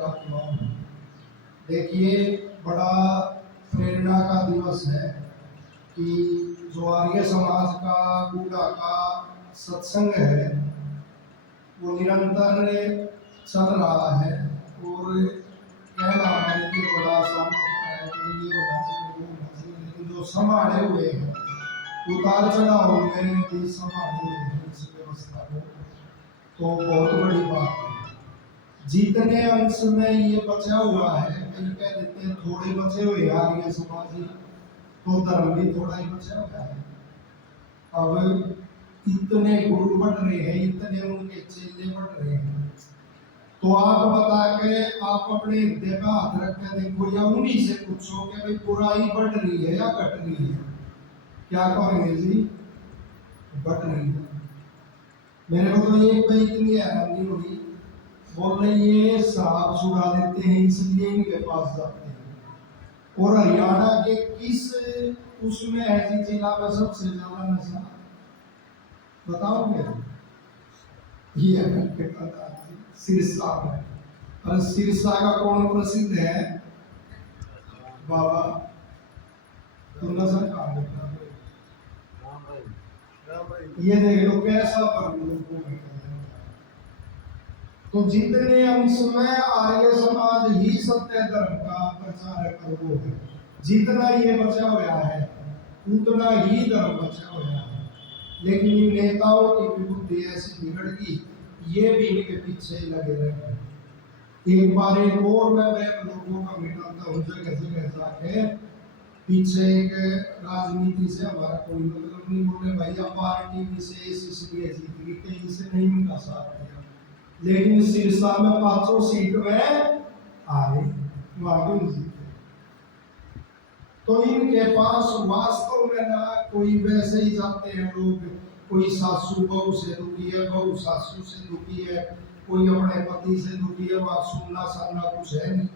पवित्र आत्मा। देखिए, बड़ा प्रेरणा का दिवस है कि जो आर्य समाज का गूढ़ा का सत्संग है वो निरंतर चल रहा है। और कहना हमारे लिए बड़ा आसान होता है कि ये होना चाहिए वो होना चाहिए, लेकिन जो संभाले हुए हैं उतार चढ़ाव में भी संभाले हुए हैं इस व्यवस्था को, तो बहुत बड़ी बात है। जितने अंश में ये बचा हुआ है, कई कह देते हैं थोड़े बचे हुए आर्य समाजी, तो धर्म भी थोड़ा ही बचा हुआ है। अब इतने गुरु बढ़ रहे हैं, इतने उनके चेले बढ़ रहे हैं, तो आप बता के आप अपने हृदय पे हाथ रख के देखो या उन्हीं से पूछो कि भाई बुराई बढ़ रही है या घट रही है। क्या कहेंगे जी? बढ़ रही है। मेरे को तो एक भाई इतनी हैरानी हुई, बोल रहे ये शराब छुड़ा देते हैं इसलिए इनके पास जाते हैं। और हरियाणा के किस उसमें ऐसी जिला में सबसे ज्यादा नशा बताओगे? ये सिरसा में। और सिरसा का कौन प्रसिद्ध है? बाबा तो नशा कहाँ देखा? ये देख लो कैसा पर। तो जितने अंश में आर्य समाज ही सत्य धर्म का प्रचार करो है, जितना ये बचा हुआ है उतना ही धर्म बचा हुआ है। लेकिन इन नेताओं की बुद्धि ऐसी बिगड़ गई, ये भी इनके पीछे लगे रहे। एक बार एक और मैं लोगों का मिटाता हूँ जगह जगह जाके। पीछे एक राजनीति से हमारा कोई मतलब नहीं, बोले भाई अब पार्टी विशेष इसलिए जीत गई कहीं से नहीं उनका साथ दिया, लेकिन सिरसा में 500 सीट में आए वहां जीते। तो इनके पास वास्तव में ना कोई वैसे ही जाते हैं लोग, कोई सासू बहू से दुखी है, बहू सासू से दुखी है, कोई अपने पति से दुखी है, वहां सुनना सानना कुछ है नहीं।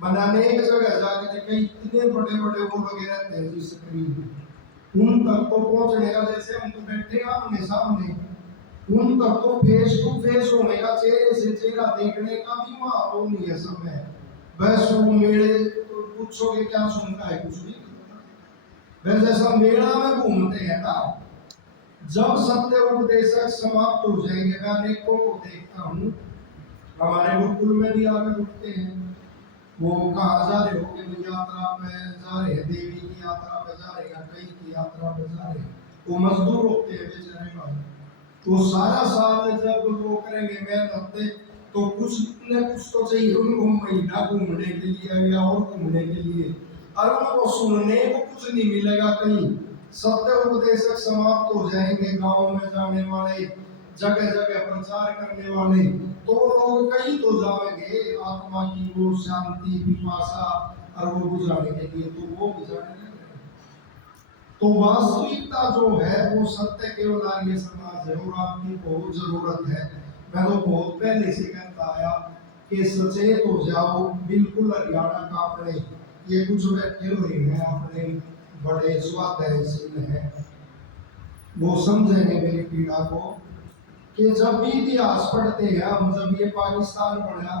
बनाने एक जगह जाके देखे इतने बड़े बड़े वो लोग रहते हैं जिस स्क्रीन उन तक तो पहुंचने का, जैसे हम तो बैठे आमने सामने, उन तक तो फेस टू फेस होने का, चेहरे से चेहरा देखने का भी माहौल नहीं है समय। बस वो मेरे पूछोगे क्या सुनता है? कुछ नहीं। वैसे जैसा मेला में घूमते हैं ना, जब सत्य उपदेशक समाप्त हो जाएंगे, मैं अनेकों को देखता हूँ हमारे गुरुकुल में भी आगे उठते हैं, वो कहाँ जा रहे हो कि यात्रा पे जा रहे हैं, देवी की यात्रा पे जा रहे हैं, कई की यात्रा पे जा रहे हैं, वो मजदूर होते हैं बेचारे भाई। तो सारा साल जब वो करेंगे मेहनत, तो कुछ न कुछ तो चाहिए उनको महीना घूमने के लिए या और घूमने के लिए, और उनको सुनने को कुछ नहीं मिलेगा कहीं। सत्य उपदेशक समाप्त हो जाएंगे, गांव में जाने वाले, जगह जगह प्रचार करने वाले, तो लोग कहीं तो जाएंगे आत्मा की वो शांति पिपासा और वो गुजारने के लिए, तो वो गुजारने। तो वास्तविकता जो है वो सत्य केवल आर्य समाज है, और आपकी बहुत जरूरत है। मैं तो बहुत पहले से कहता आया कि सचेत हो जाओ। बिल्कुल हरियाणा का अपने ये कुछ बैठे हुए हैं अपने बड़े स्वाध्यायशील हैं, वो समझेंगे मेरी पीड़ा को कि जब भी इतिहास पढ़ते हैं हम, जब ये पाकिस्तान पढ़ा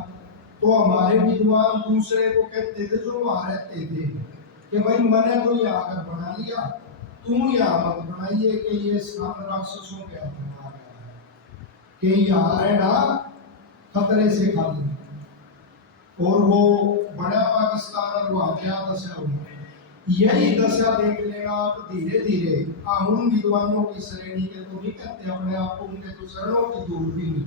तो हमारे विद्वान दूसरे को कहते थे जो वहां रहते थे कि भाई मैंने तो यहाँ घर बना लिया, तुम यहाँ मत बनाइए कि ये स्थान राक्षसों के हाथ में आ गया है, कि यहाँ रहना खतरे से खाली। और वो बड़ा पाकिस्तान और वहां क्या दशा हुई, यही दशा देख लेना आप धीरे धीरे। उन विद्वानों की श्रेणी के तो नहीं कहते अपने आप को, उनके तो चरणों की दूर भी नहीं,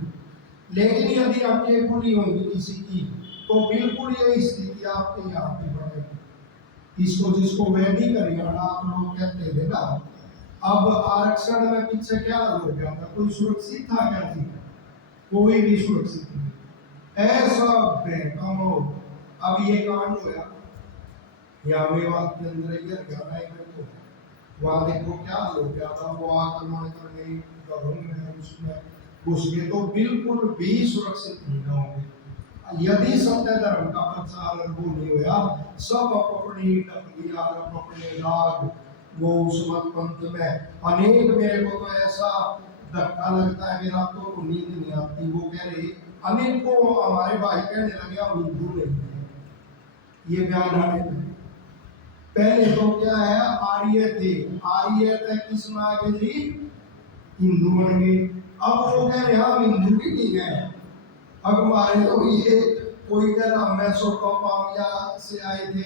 लेकिन यदि आपकी खुली होगी किसी की तो बिल्कुल यही स्थिति आपके यहाँ पे बढ़ेगी। इसको जिसको वैदिक हरियाणा आप लोग कहते थे ना, अब आरक्षण में पीछे क्या हो गया था? कोई सुरक्षित था क्या थी? कोई भी सुरक्षित नहीं, ऐसा बेकाम। अब ये कांड होया या मेवात के अंदर हरियाणा तो वहां देखो क्या हो गया था, वो आक्रमण करने में उसमें घुस गए, तो बिल्कुल भी सुरक्षित नहीं होंगे यदि सत्य धर्म का प्रचार वो नहीं होया। सब अपनी टपलियां अपने राग वो उस मत पंथ में अनेक। मेरे को तो ऐसा धक्का लगता है कि रातों को नींद नहीं आती। वो कह रहे अनिल को हमारे भाई कहने लगे हम हिंदू नहीं है, ये बयान आने लगे। पहले तो क्या है, आर्य थे, आर्य तक किस में आ गए जी, हिंदू बन गए। अब वो कह रहे हम हिंदू भी नहीं है। अब हमारे तो ये कोई कह रहा मेसोपोटामिया से आए थे,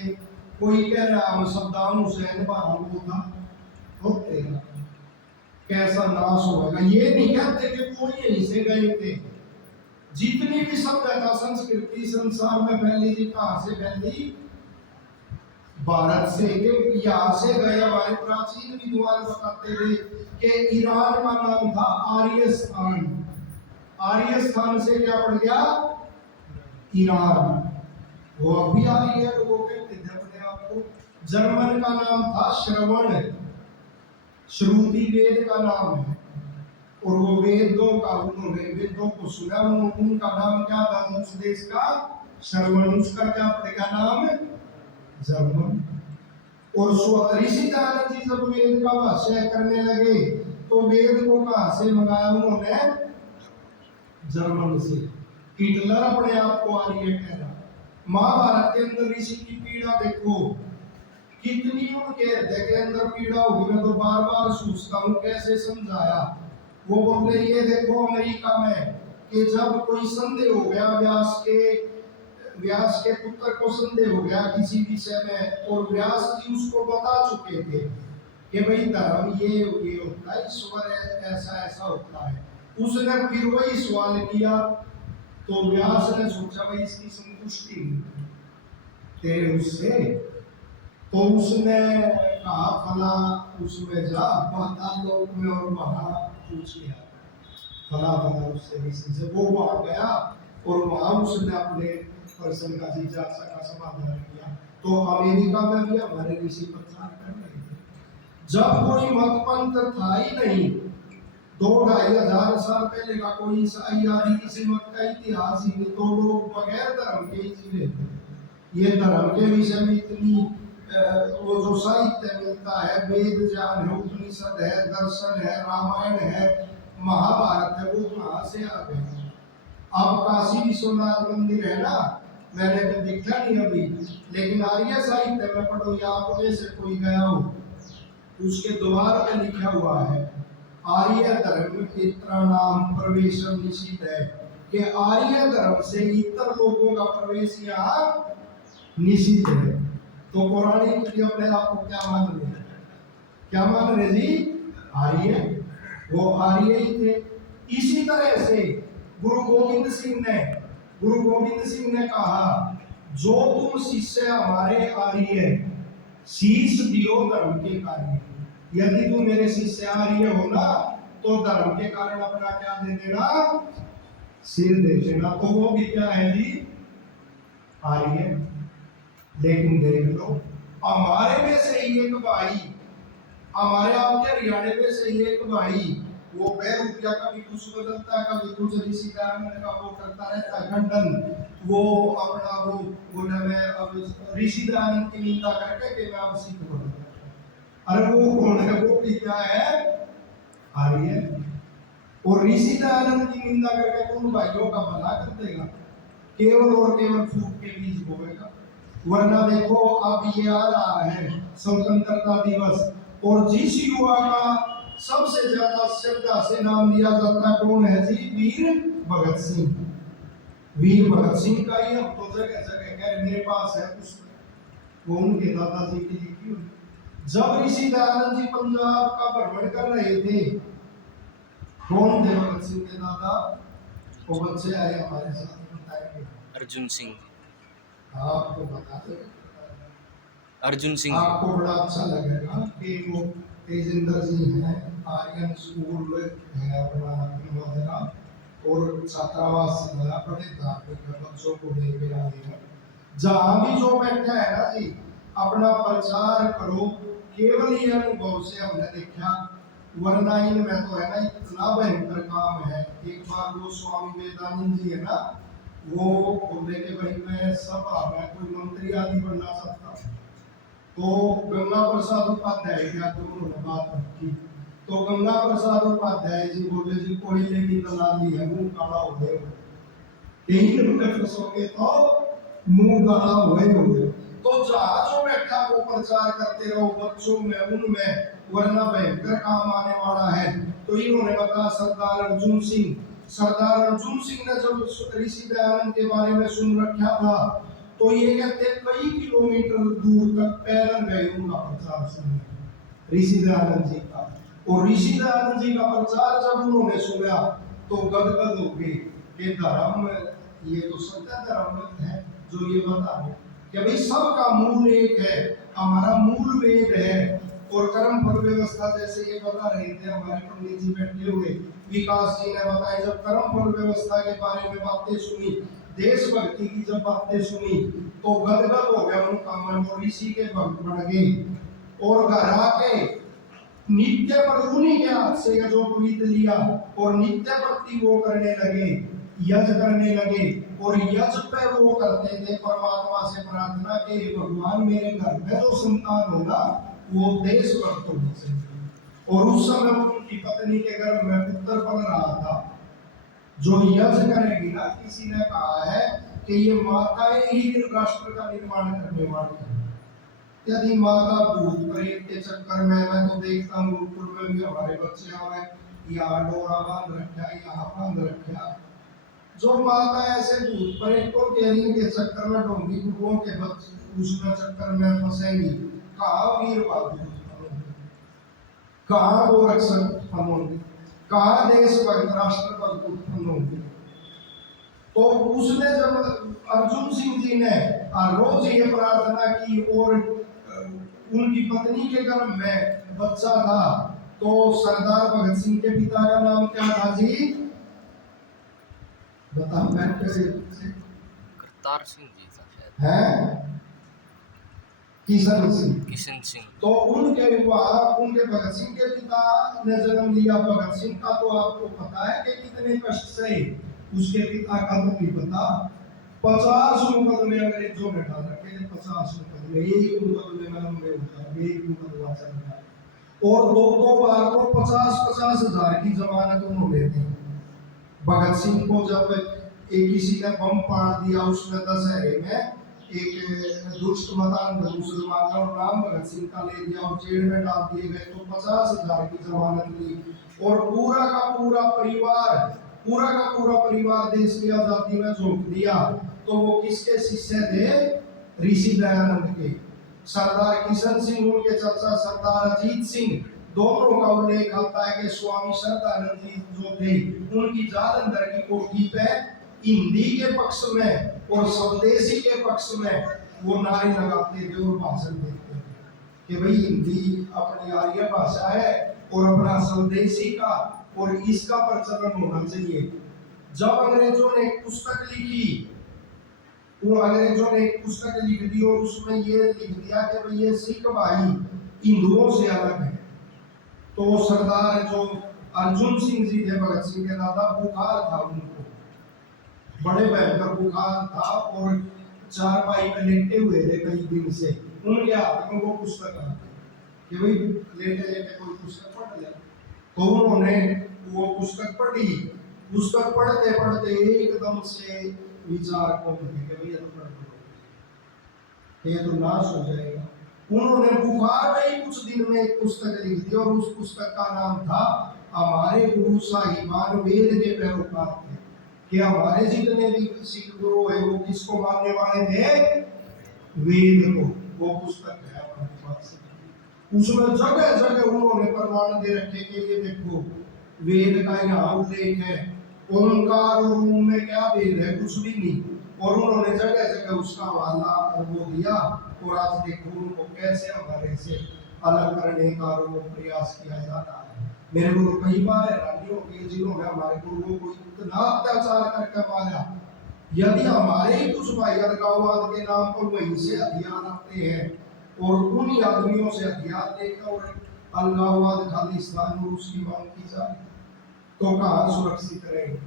कोई कह रहा हम सद्दाम हुसैन बहादुर था। होते कैसा नाश होगा। ये नहीं कहते कि कोई यहीं से गए थे। जितनी भी सभ्यता संस्कृति संसार में फैली थी, कहां से फैली, भारत से। यहाँ से गए। हमारे प्राचीन विद्वान बताते थे कि ईरान का नाम था आर्यस्थान, आर्यस्थान से क्या पड़ गया, ईरान। वो अभी आ रही है, वो कहते थे अपने आप को। जर्मन का नाम था श्रवण, श्रुति वेद का नाम है, और वो वेदों का, उन्होंने वेदों को सुना, उनका नाम क्या था उस देश का, श्रवण। उसका क्या पड़ेगा नाम, जर्मन। और ऋषि दयानंद जी जब वेद का भाष्य करने लगे तो वेद को कहां से मंगाया उन्होंने, जर्मन से। हिटलर अपने आप को आर्य कह रहा। महाभारत के अंदर ऋषि की पीड़ा देखो, कितनी उनके हृदय के अंदर पीड़ा होगी। मैं तो बार बार सोचता हूँ कैसे समझाया। वो बोले ये देखो अमेरिका में कि जब कोई संदेह हो गया, व्यास के पुत्र को संदेह हो गया किसी विषय में, और व्यास जी उसको बता चुके थे कि भाई धर्म ये होता है, ईश्वर ऐसा ऐसा होता है। उसने फिर वही सवाल किया, तो व्यास ने सोचा भाई इसकी संतुष्टि तेरे उससे, तो उसने कहा फला उसमें जा, पाताल लोक में, और वहां पूछ लिया फला फला उससे किसी से। वो वहां गया और वहां उसने अपने प्रश्न का जिज्ञासा का समाधान किया। तो अमेरिका में भी हमारे ऋषि प्रचार कर रहे थे। जब कोई मत पंथ था ही नहीं, 2-2,500 साल पहले का कोई ईसाई आदि किसी मत का इतिहास ही नहीं, तो लोग बगैर धर्म के ही जी रहे थे। ये धर्म के विषय में इतनी वो जो साहित्य मिलता है, वेद ज्ञान है, उपनिषद है, दर्शन है, रामायण है, महाभारत है, वो कहां से आ गए। अब काशी विश्वनाथ मंदिर है ना, मैंने तो देखा नहीं अभी, लेकिन आर्य साहित्य में पढ़ो या अपने से कोई गया हो, उसके द्वार पे लिखा हुआ है आर्य धर्म इतर नाम प्रवेश निषिद्ध है, कि आर्य धर्म से इतर लोगों का प्रवेश यहाँ निषिद्ध है। तो पौराणिक भी अपने आप को क्या मान रहे हैं, क्या मान रहे जी, आर्य। वो आर्य ही थे। इसी तरह से गुरु गोविंद सिंह ने कहा, जो तुम शिष्य हमारे आर्य, शीश दियो धर्म के कार्य। यदि तुम मेरे शिष्य आर्य हो ना, तो धर्म के कारण अपना क्या दे देना, सिर दे देना। तो वो भी क्या है जी, आर्य। लेकिन देख लो, हमारे में से ही एक भाई, हमारे आपके हरियाणा में से ही एक भाई, वो ₹2 का भी कुछ बदलता है, कभी कुछ ऋषि दयानंद का वो करता रहता है खंडन। वो अपना वो मैं अब ऋषि दयानंद की निंदा करके कि मैं अब सिख बनूंगा। अरे वो कौन है, वो भी क्या है, आर्य। और ऋषि दयानंद की निंदा करके उन भाइयों का भला कर देगा, केवल और केवल फूट के बीज बोएगा। वरना देखो अब ये आ रहा है स्वतंत्रता दिवस, और जिस युवा का सबसे ज्यादा श्रद्धा से नाम लिया जाता है कौन है जी, वीर भगत सिंह। वीर भगत सिंह का ही हम तो जगह जगह कह, मेरे पास है पुस्तक, वो उनके दादाजी की लिखी हुई। जब ऋषि दयानंद जी पंजाब का भ्रमण कर रहे थे, कौन थे भगत सिंह के दादा, वो बच्चे आए हमारे साथ, बताएंगे। अर्जुन सिंह, आपको बता दे, अर्जुन सिंह। आपको बड़ा अच्छा लगेगा कि वो तेजिंदर जी हैं, आर्यन स्कूल है अपना वगैरह, और छात्रावास है, बड़े धार्मिक बच्चों को लेके आए हैं। जहाँ भी जो बैठा है ना जी, अपना प्रचार करो। केवल ये अनुभव से हमने देखा, वरना इनमें तो है ना इतना भयंकर काम है। एक बार वो स्वामी विवेकानंद जी है ना, वो बोले कि भाई मैं सभा में कोई मंत्री आदि बनना चाहता हूँ। तो गंगा प्रसाद उपाध्याय क्या तो उन्होंने बात की, तो गंगा प्रसाद उपाध्याय जी बोले जी कोयले की दलाली है, मुंह काला हो गए। यही में फंसोगे तो मुंह गाला हुए। तो जहाँ जो बैठा वो प्रचार करते रहो बच्चों में उनमें, वरना भयंकर काम आने वाला है। तो इन्होंने बताया सरदार अर्जुन सिंह। सरदार अर्जुन सिंह ने जब ऋषि दयानंद के बारे में सुन रखा था तो ये कहते कई किलोमीटर दूर तक पैदल गए उनका प्रचार सुनने, ऋषि दयानंद जी का। और ऋषि दयानंद जी का प्रचार जब उन्होंने सुना तो गदगद हो गए कि धर्म ये तो सत्य धर्म है जो ये बता रहे कि भाई सबका मूल एक है, हमारा मूल वेद है। और कर्म फल व्यवस्था जैसे ये बता रहे थे हमारे पंडित जी बैठे हुए विकास जी ने बताया, जब कर्म फल व्यवस्था के बारे में बातें सुनी, देशभक्ति की जब बातें सुनी तो गदगद हो गया उनका मन और ऋषि के भक्त बन गए। और घर आके नित्य पर उन्हीं के हाथ से यज्ञोपवीत लिया और नित्य प्रति वो करने लगे, यज्ञ करने लगे। और यज्ञ पे वो करते थे परमात्मा से प्रार्थना के भगवान मेरे घर में जो संतान होगा वो देशभक्त होना चाहिए। और उस समय उनकी पत्नी के घर में पुत्र बन रहा था। जो यज्ञ करेगी ना, किसी ने कहा है कि ये माताएं ही राष्ट्र का निर्माण करने वाली है। यदि माता भूत प्रेत के चक्कर में, मैं तो देखता हूँ गुरुकुल में भी हमारे बच्चे आए यहाँ डोरा बांध रखा, यहाँ बांध रखा। जो माता ऐसे भूत प्रेतों के चक्कर में ढोंगी गुरुओं के बच्चे उसमें चक्कर में फंसेंगी, कहाँ वीर बहादुर कहाँ गोरक्षक बनोगे, कहाँ देशभक्त राष्ट्रभक्त उत्पन्न होंगे। तो उसने जब अर्जुन सिंह जी ने रोज ये प्रार्थना की और उनकी पत्नी के गर्भ में बच्चा था, तो सरदार भगत सिंह के पिता का नाम क्या था जी? बताओ। करतार सिंह जी था शायद, है किशन सिंह। किशन सिंह। तो उनके उनके भगत सिंह के पिता ने जन्म लिया। भगत सिंह का तो आपको पता है कि कितने कष्ट से, उसके पिता का तो नहीं पता। 50 मुकदमे अंग्रेजों ने डाल रखे थे, 50 मुकदमे, एक मुकदमे में लंबे होता है, एक मुकदमा चल रहा है। और दो बार को 50-50 हजार की जमानत उन्होंने दी। भगत सिंह को जब एक किसी ने बम फाड़ दिया उसमें दशहरे में, एक दुष्ट मतान मुसलमान और नाम भगत सिंह का ले दिया और जेल में डाल दिए गए, तो 50,000 की जमानत ली। और पूरा का पूरा परिवार देश की आजादी में झोंक दिया। तो वो किसके शिष्य थे? ऋषि दयानंद के। सरदार किशन सिंह उनके चाचा सरदार अजीत सिंह, दोनों का उल्लेख आता है कि स्वामी सरदानंद जी जो थे उनकी जालंधर की कोठी पे हिंदी के पक्ष में और स्वदेशी के पक्ष में वो नारे लगाते थे और भाषण देते थे कि भाई हिंदी अपनी आर्य भाषा है और अपना स्वदेशी का और इसका प्रचलन होना चाहिए। जब अंग्रेजों ने एक पुस्तक लिखी, वो अंग्रेजों ने एक पुस्तक लिख दी और उसमें ये लिख दिया कि भाई ये सिख भाई हिंदुओं से अलग है। तो सरदार जो अर्जुन सिंह जी थे भगत सिंह के दादा, बुखार था उनको, बड़े भयंकर बुखार था और 4 भाई में लेटे हुए थे कई दिन से। उनके हाथ में वो पुस्तक आ कि भाई लेटे लेटे कोई पुस्तक पढ़ ले। तो उन्होंने वो पुस्तक पढ़ी। पुस्तक पढ़ते पढ़ते एकदम से विचार को कि भाई ये तो नाश हो जाएगा। उन्होंने बुखार में ही कुछ दिन में एक पुस्तक लिख दी और उस पुस्तक का नाम था हमारे गुरु साहिबान वेद के पैरोकार थे। कि हमारे जितने भी सिख गुरु है वो किसको मानने वाले थे? वेद को। वो पुस्तक है हमारे पास। उसमें जगह जगह उन्होंने प्रमाण दे रखे कि ये देखो वेद का यहाँ उल्लेख है, ओंकार और ओम में क्या भेद है? कुछ भी नहीं। और उन्होंने जगह जगह उसका हवाला वो दिया। और आज देखो उनको कैसे हमारे से अलग करने का प्रयास किया जाता है। मेरे गुरु कई बार हैरानी होगी जिन्होंने हमारे गुरुओं को इतना अत्याचार करके मारा। यदि हमारे ही कुछ भाई अलगाववाद के नाम पर वहीं से हथियार आते हैं और उन आदमियों से हथियार लेकर और अलगाववाद खालिस्तान और उसकी मांग की जाए तो कहाँ सुरक्षित रहेंगे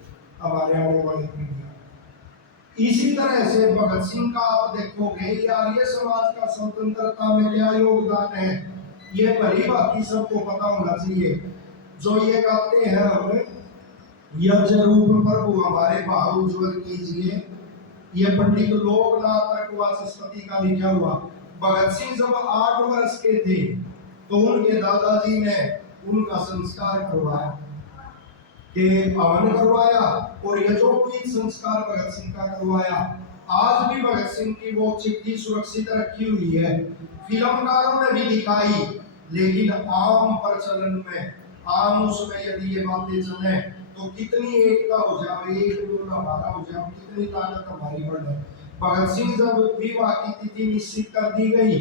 हमारे आने वाली पीढ़ियां। इसी तरह से भगत सिंह का आप देखोगे यार, ये समाज का स्वतंत्रता में क्या योगदान है ये भली बात सबको पता होना चाहिए। जो ये कहते हैं हम यज्ञ रूप प्रभु हमारे भाव उज्ज्वल कीजिए। ये पंडित लोकनाथ वाचस्पति का लिखा हुआ। भगत सिंह जब 8 वर्ष के थे तो उनके दादाजी ने उनका संस्कार करवाया, के हवन करवाया और यज्ञोपवीत संस्कार भगत सिंह का करवाया। आज भी भगत सिंह की वो चिट्ठी सुरक्षित रखी हुई है। फिल्मकारों ने भी दिखाई, लेकिन आम प्रचलन में, आम उसमें यदि ये बातें चले तो कितनी एकता हो जाए, एक गुरु हमारा हो जाए, कितनी ताकत हमारी बढ़े। भगत सिंह जब विवाह की तिथि निश्चित कर दी गई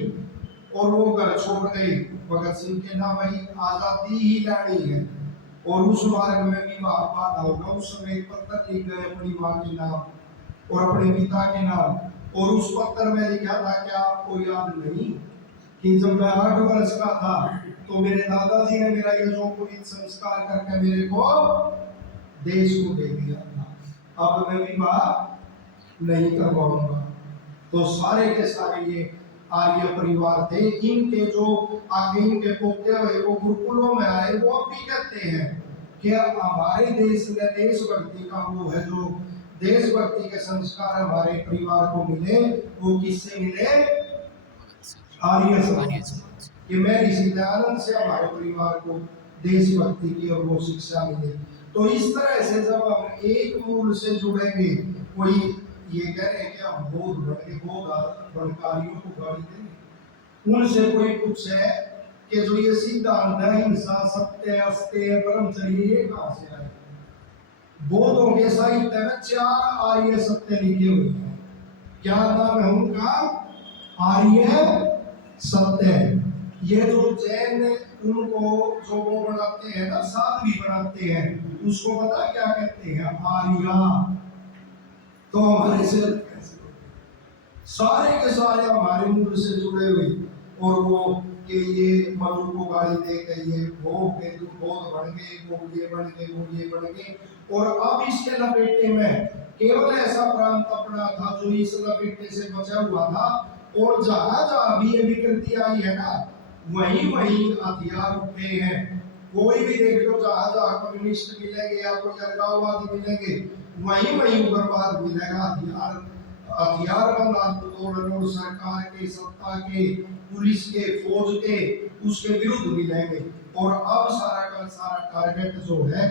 और वो घर छोड़ गए, भगत सिंह के नाम भाई आजादी ही लानी है और उस मार्ग में विवाह बाधा होगा। उस समय एक पत्र लिख गए अपनी माँ के नाम और अपने पिता के नाम, और उस पत्र में लिखा था कि आपको याद नहीं कि जब मैं 8 वर्ष का था तो मेरे दादाजी ने मेरा यज्ञोपवीत संस्कार करके मेरे को देश को दे दिया था, अब मैं विवाह नहीं करवाऊंगा। तो सारे के सारे ये आर्य परिवार थे। इनके जो आगे इनके पोते हुए वो गुरुकुलों में आए, वो अब भी कहते हैं कि हमारे देश में देशभक्ति का वो है, जो देशभक्ति के संस्कार हमारे परिवार को मिले, वो किससे मिले? आर्य समाज। कि मैं ऋषि दयानंद से हमारे परिवार को देशभक्ति की और वो शिक्षा मिले। तो इस तरह से जब हम एक मूल से जुड़ेंगे, कोई ये कह रहे हैं कि हम बौद्ध बन बनकारियों को गाली देंगे, उनसे कोई पूछे कि जो ये सिद्धांत है हिंसा, सत्य, अस्तेय, ब्रह्मचर्य, ये कहाँ से आए? बौद्धों के साहित्य में 4 आर्य सत्य लिखे हुए हैं। क्या नाम है उनका? आर्य सत्य। ये जो जैन उनको जो वो बनाते हैं ना, साध्वी बनाते हैं, उसको पता क्या कहते हैं? आर्या। तो हमारे से सारे के सारे हमारे मूल से जुड़े हुए, और वो कि ये मनु को गाली दे के ये वो के तू बौद्ध बन गए, वो ये बन गए, वो ये बन गए। और अब इसके लपेटे में केवल ऐसा प्रांत अपना था जो इस लपेटे से बचा हुआ था, और जहां जहां भी ये विकृति आई है ना, वहीं वहीं हथियार उठे हैं। कोई भी देख लो, जहां जहां कम्युनिस्ट मिलेंगे या कोई अलगाववादी मिलेंगे, वहीं वहीं उग्रवाद मिलेगा। हथियार बंद आंदोलन और सरकार के, सत्ता के, पुलिस के, फौज के, उसके विरुद्ध मिलेंगे। और अब सारा का सारा टारगेट जो है,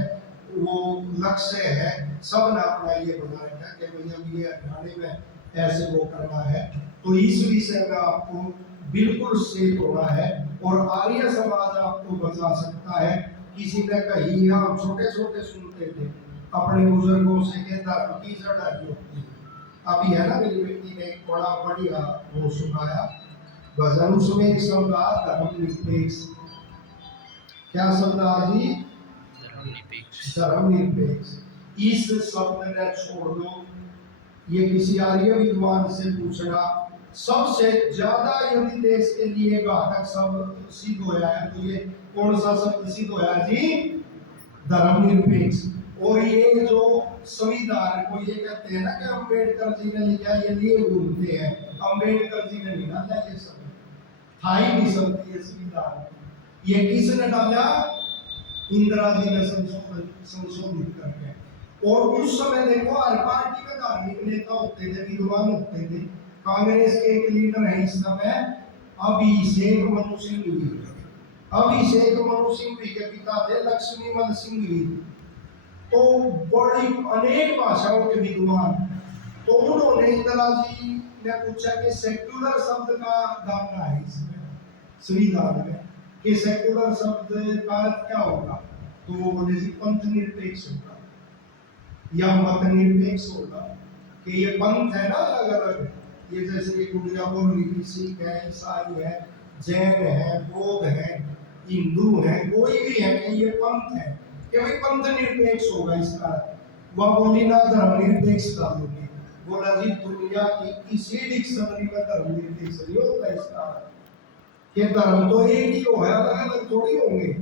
वो लक्ष्य है, सब ने अपना ये बना रखा कि भैया ये हरियाणा में ऐसे वो करना है। तो इस विषय में आपको बिल्कुल सेफ होना है, और आर्य समाज आपको बचा सकता है। किसी ने कही, हम छोटे छोटे सुनते थे अपने बुजुर्गों से कि धर्म की जड़ हरी होती है। अभी है ना, मेरी बेटी ने एक बड़ा बढ़िया वो सुनाया भजन, उसमें एक शब्द आ धर्मनिरपेक्ष। क्या शब्द आ जी? धर्मनिरपेक्ष। इस शब्द ने छोड़ दो। ये किसी आर्य विद्वान से पूछना, सबसे ज्यादा यदि देश के लिए घातक शब्द सिद्ध होया है तो ये कौन सा शब्द सिद्ध होया जी? धर्मनिरपेक्ष। और ये जो संविधान को ये कहते हैं ना कि अम्बेडकर जी ने लिखा, ये लिए घूमते हैं, अम्बेडकर जी ने निकाला ये शब्द, था ही नहीं शब्द ये संविधान। ये किसने डाला? इंदिरा जी ने संशोधित करके। और उस समय देखो, हर पार्टी में धार्मिक नेता होते थे, विद्वान होते थे। कांग्रेस के एक लीडर है इस समय अभिषेक मनु सिंघवी। अभिषेक मनु सिंघवी के पिता थे लक्ष्मीमल सिंघवी, तो बड़ी अनेक भाषाओं के विद्वान। तो उन्होंने इंदिरा जी ने पूछा कि सेक्युलर शब्द का दामना है इसमें संविधान में, कि सेक्युलर शब्द का अर्थ क्या होगा? तो वो बोले जी पंथ निरपेक्ष होगा या मत निरपेक्ष होगा। कि ये पंथ है ना अलग अलग, ये जैसे कि गुड़िया बोल रही थी, सिख है, ईसाई है, जैन है, बौद्ध है, हिंदू है, कोई भी है, कि ये पंथ है, कि भाई पंथ निरपेक्ष होगा इसका। वह बोली ना धर्मनिरपेक्ष का होगी। बोला जी दुनिया की किसी डिक्शनरी में धर्मनिरपेक्ष नहीं होता इसका। ये धर्म तो एक ही हो है, अलग अलग थोड़ी होंगे।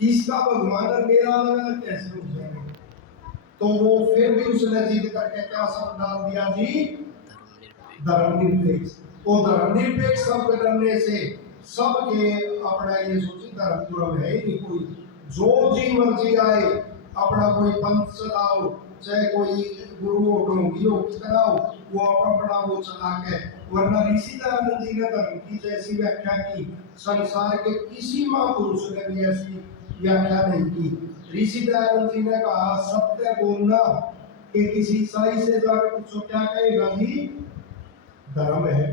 इसका भगवान और मेरा अलग अलग कैसे हो जाएंगे? तो वो फिर भी उसने जिद करके क्या शब्द डाल दिया जी? धर्मनिरपेक्ष। वो धर्मनिरपेक्ष शब्द करने से सबके अपना ये सोची धर्म है ही नहीं कोई, जो जी मर्जी आए अपना कोई पंथ चलाओ, चाहे कोई गुरु ढोंगी हो कराओ, वो अपना वो चला के। वरना ऋषि दयानंद जी ने धर्म की जैसी व्याख्या की, संसार के किसी महापुरुष ने भी ऐसी व्याख्या नहीं की। ऋषि दयानंद जी ने कहा सत्य बोलना, कि किसी ईसाई से जाकर पूछो क्या कहेगा जी, धर्म है।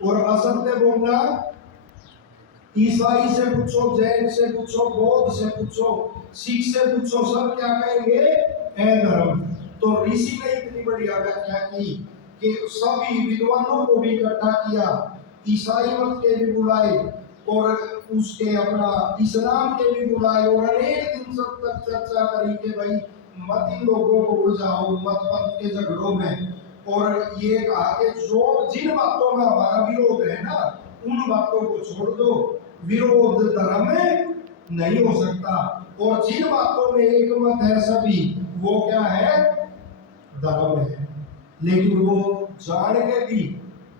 और असत्य बोलना, ईसाई से पूछो, जैन से पूछो, बौद्ध से पूछो, सिख से पूछो, सब क्या कहेंगे, अधर्म। तो ऋषि ने इतनी बढ़िया व्याख्या की कि सभी विद्वानों को भी इकट्ठा किया, ईसाई मत के भी बुलाए और उसके अपना इस्लाम के भी बुलाए, और अनेक दिन सब तक चर्चा करी कि भाई मत इन लोगों को उलझाओ मत पंथ के झगड़ों में। और ये कहा कि जो जिन बातों में हमारा विरोध है ना, उन बातों को छोड़ दो, विरोध धर्म में नहीं हो सकता। और जिन बातों में एक मत है सभी, वो क्या है, धर्म है। लेकिन वो जान के भी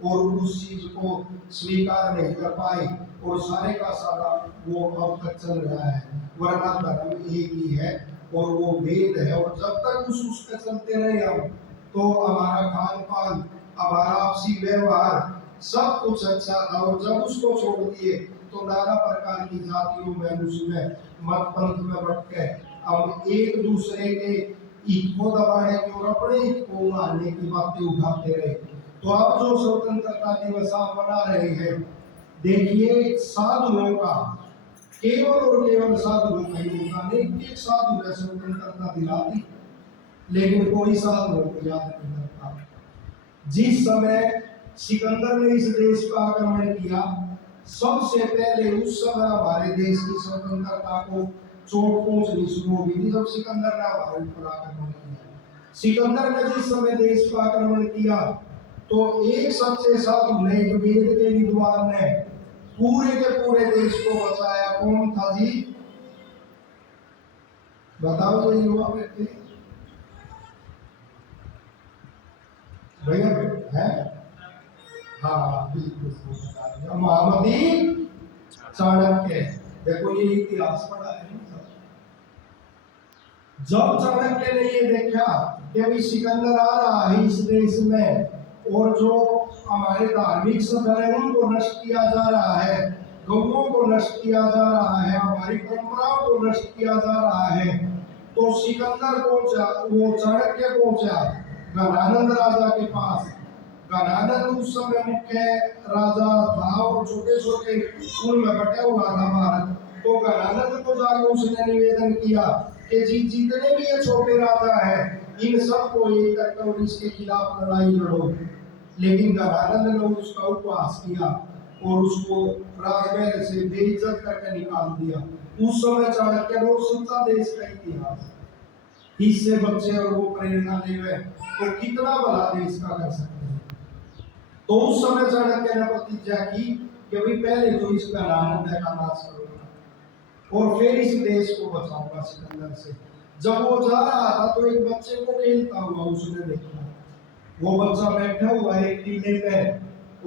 और उस चीज को स्वीकार नहीं कर पाए, और सारे का सारा वो अब तक चल रहा है। वरना धर्म एक ही है और वो वेद है, और जब तक उस पे चलते रहे हम, तो हमारा खान पान, हमारा आपसी व्यवहार सब कुछ अच्छा था। और जब उसको छोड़ दिए तो नाना प्रकार की जातियों में, उसमें मत पंथ में बढ़ के अब एक दूसरे के हित को दबाने की और अपने हित को मारने की बातें उठाते रहे। तो अब जो स्वतंत्रता दिवस आप मना रहे हैं, देखिए साधुओं का, केवल और केवल साधुओं का ही होता नहीं। एक साधु ने स्वतंत्रता दिला दी, लेकिन कोई साधुओं को याद नहीं करता। जिस समय सिकंदर ने इस देश पर आक्रमण किया, सबसे पहले उस समय हमारे देश की स्वतंत्रता को चोट पहुंचनी शुरू हो गई थी, जब सिकंदर ने हमारे ऊपर आक्रमण किया। सिकंदर ने जिस समय देश पर आक्रमण किया, तो एक सच्चे साधु ने, एक वेद के विद्वान ने पूरे के पूरे देश को बचाया। कौन था जी, बताओ। ये युवा व्यक्ति भैया है, हाँ बिल्कुल, महामती चाणक्य। देखो ये इतिहास पढ़ा है। जब चाणक्य ने ये देखा कि भाई सिकंदर आ रहा है इस देश में, और जो हमारे धार्मिक स्थल है उनको नष्ट किया जा रहा है, गौओं को नष्ट किया जा रहा है, हमारी परंपराओं को नष्ट किया जा रहा है, तो सिकंदर पहुंचा, वो चाणक्य पहुंचा गणानंद राजा के पास। गणानंद उस समय मुख्य राजा था और छोटे छोटे उनमें बटा हुआ था भारत। तो गणानंद को जाकर उसने निवेदन किया कि जी जितने भी ये छोटे राजा हैं, इन सबको एक करके और इसके खिलाफ लड़ाई लड़ो। लेकिन गणानंद ने उसका उपवास किया और उसको राजमहल से बेइज्जत करके निकाल दिया। उस समय चाणक्य ने सत्ता देश का इतिहास इससे बच्चे और वो प्रेरणा ले तो कितना भला देश का कर सकते हैं। तो उस समय चाणक्य ने प्रतिज्ञा की कि भाई पहले तो इस गणानंद का नाश करूंगा और फिर इस देश को बचाऊंगा सिकंदर से। जब वो जा रहा था तो एक बच्चे को खेलता हुआ उसने देखा। वो बच्चा बैठा हुआ है एक टीले पे,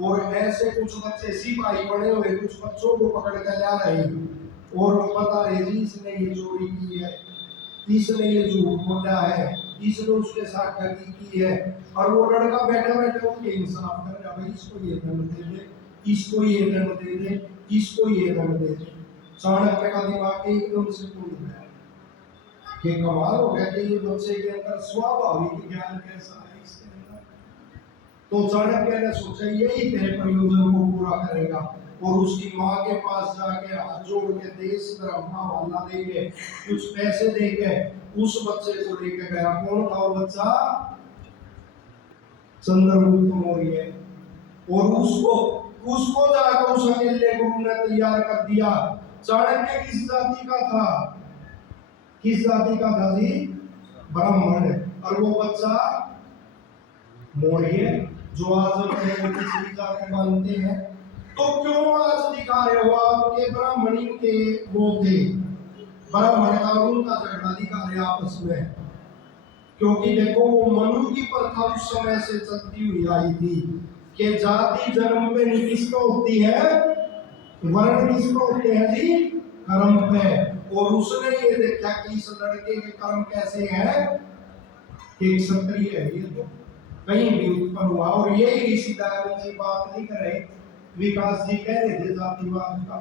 और ऐसे कुछ बच्चे सिपाही पड़े हुए कुछ बच्चों को पकड़ कर ला रहे हैं और बता रहे जी इसने ये चोरी की है, इसने ये झूठ बोला है, इसने उसके साथ ठगी की है। और वो लड़का बैठा बैठा उनके इंसाफ कर रहा, भाई इसको ये दंड दे दे, इसको ये दंड दे दे, इसको ये दंड दे दे। चाणक्य का दिमाग एकदम से खुल गया कि कमाल हो गया कि ये बच्चे के अंदर स्वाभाविक ज्ञान कैसा है इसके अंदर। तो चाणक्य ने सोचा यही तेरे प्रयोजन को पूरा करेगा, और उसकी माँ के पास जाके हाथ जोड़ के देश धर्म का हवाला देके कुछ पैसे देके उस बच्चे को लेके गया। कौन था वो बच्चा? चंद्रगुप्त मौर्य। और उसको जाकर उस अकेले गुरु ने तैयार कर दिया। चाणक्य किस जाति का था? किस जाति का था जी? ब्राह्मण। और वो बच्चा मौर्य, जो आज पिछली जाति मानते हैं। तो क्यों आज दिखा रहे हो आपके ब्राह्मणी के वो थे, ब्राह्मण का उनका झगड़ा दिखा रहे आपस में? क्योंकि देखो वो मनु की प्रथा उस समय से चलती हुई आई थी कि जाति जन्म पे नहीं किसको होती है, वर्ण किसको होते हैं जी? कर्म पे। और उसने ये देखा कि इस लड़के के कर्म कैसे हैं कि एक क्षत्रिय है ये तो कहीं भी उत्पन्न हुआ। और यही ऋषि दयानंद जी बात नहीं कर रहे, विकास जी कह रहे थे जातिवाद का।